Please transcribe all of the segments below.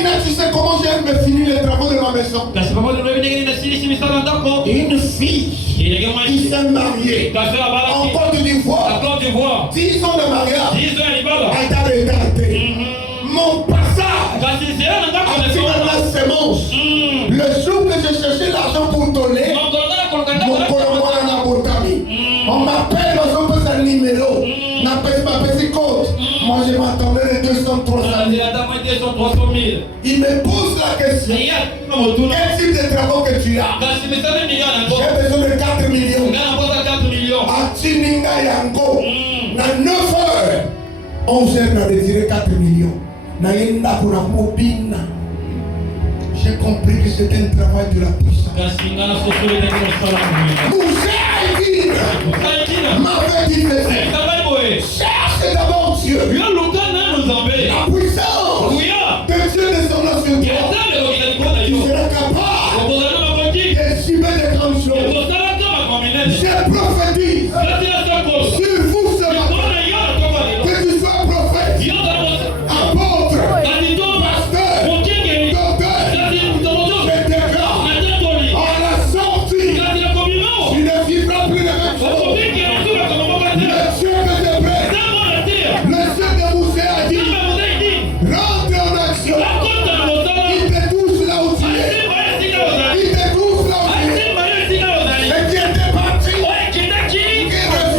Nina, tu sais comment j'aime me finir les travaux de ma maison. Une fille qui s'est mariée en Côte d'Ivoire, 10 ans de mariage, a été arrêtée. Mon passage a fait la sémence. Le jour que je cherchais l'argent pour donner, mon colombo n'a pas mis. On m'appelle, on peut un numéro. N'appelle pas petit compte. Moi je m'attendais les 200, 300 000. Il me pose la question. Quel type de travaux que tu as? J'ai besoin de 4 millions. À Chininga Yango, à 9 heures, 11 heures, on a désiré 4 millions. J'ai compris que c'était un travail de la puissance. M'avait dit cherche d'abord Dieu. La puissance de Dieu descendant sur toi. Tu seras capable d'exhiber des grandes choses. Je prophétise sur vous ce matin que tu sois prophète, apôtre, pasteur, docteur. Je déclare à la sortie, tu ne vivras plus de même chose. Le Dieu que je prie, le Dieu de Moussé a dit, rentre en action. Il te touche là où tu es. Il te touche là où tu es. Et qui était parti, qui revient.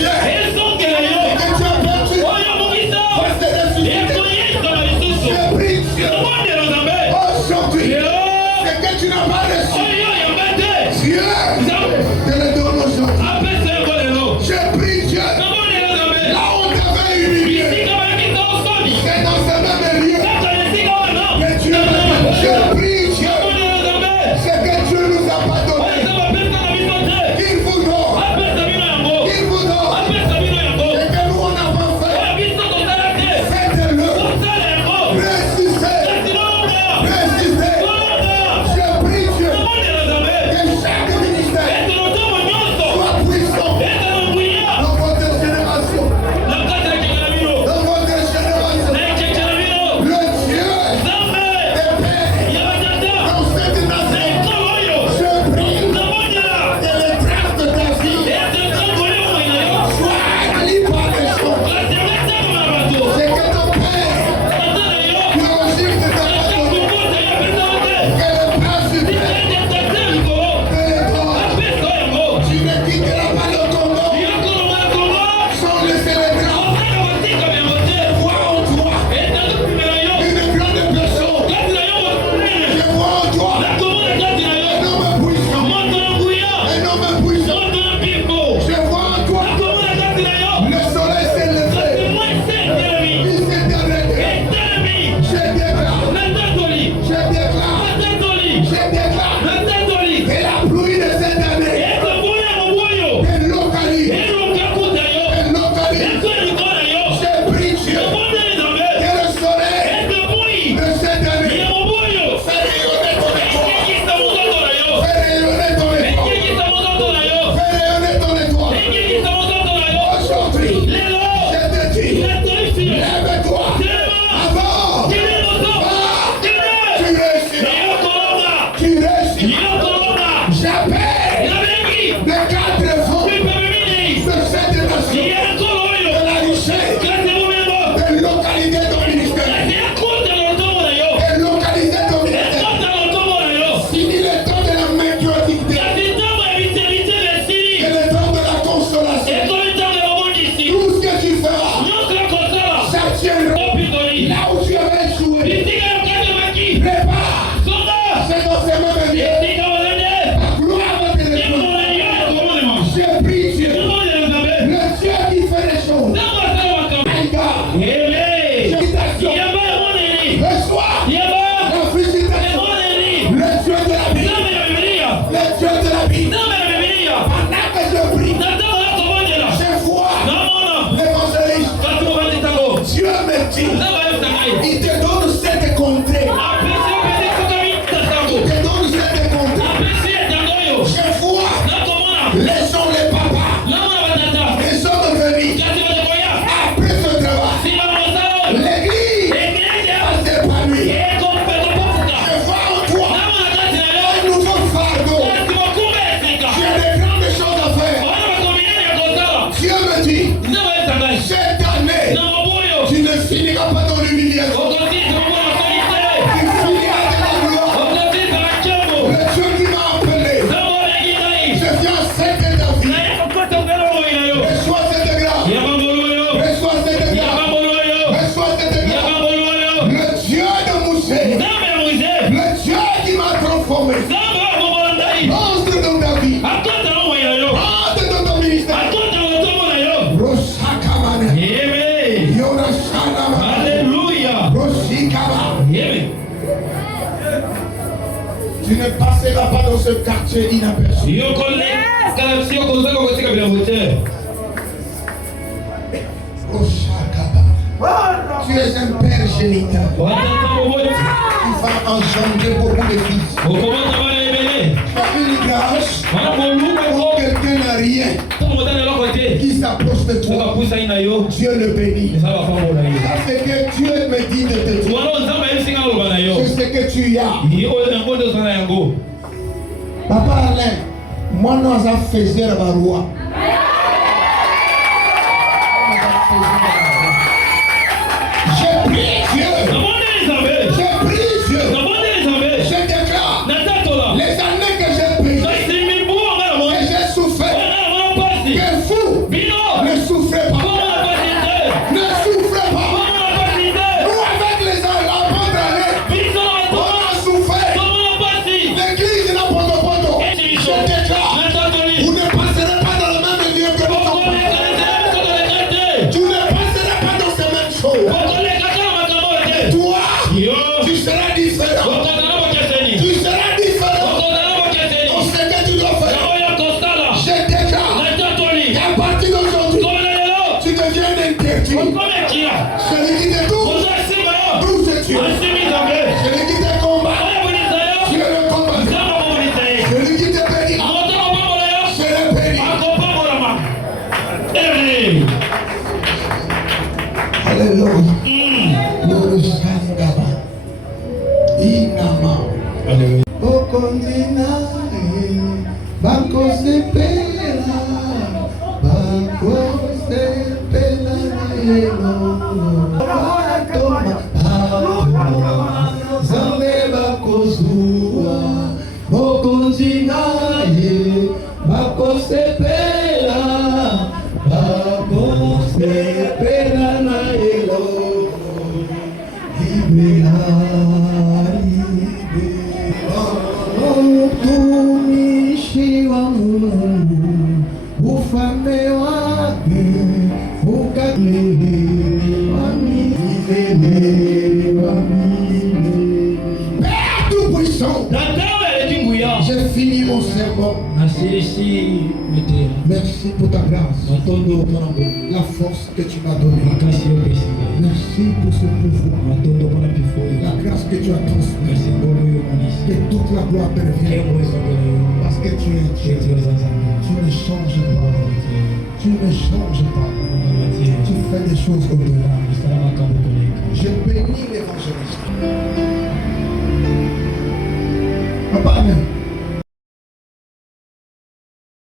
Tu ne passeras pas dans ce quartier inaperçu. Tu es un père géniteur. Tu vas engendrer beaucoup de fils. Tu as une grâce où quelqu'un n'a rien qui s'approche de toi. Dieu le bénit. Ça c'est que Dieu me dit de te dire. C'est ce que tu as. Papa Alain, moi nous avons fait le roi. J'ai prié Dieu. J'ai prié Dieu. Je déclare les années que j'ai prié, que j'ai souffert, que vous ne souffrez pas. Ne souffrez pas. Nous avec les apôtres années, on a souffert. L'église n'a pas de poteau. Je déclare, vous ne passerez pas dans le même lieu que vous. Tu ne passeras pas dans ces mêmes choses. Toi, tu seras différent. Tu seras différent. On sait que tu dois faire. Je déclare, et à partir d'aujourd'hui, tu deviens un interdit. Celui qui te touche, touche Dieu. Celui qui te combat, Dieu le combat. Celui qui te bénit, je le bénis. Alléluia. Père tout-puissant, j'ai fini mon sermon. Merci pour ta grâce, la force que tu m'as donnée. Merci pour ce pouvoir, la grâce que tu as transmise. Que toute la gloire te revienne. Parce que tu es Dieu. Tu ne changes pas. Tu ne changes pas. Tu fais des choses au-delà. Je bénis l'évangéliste. Papa, amen.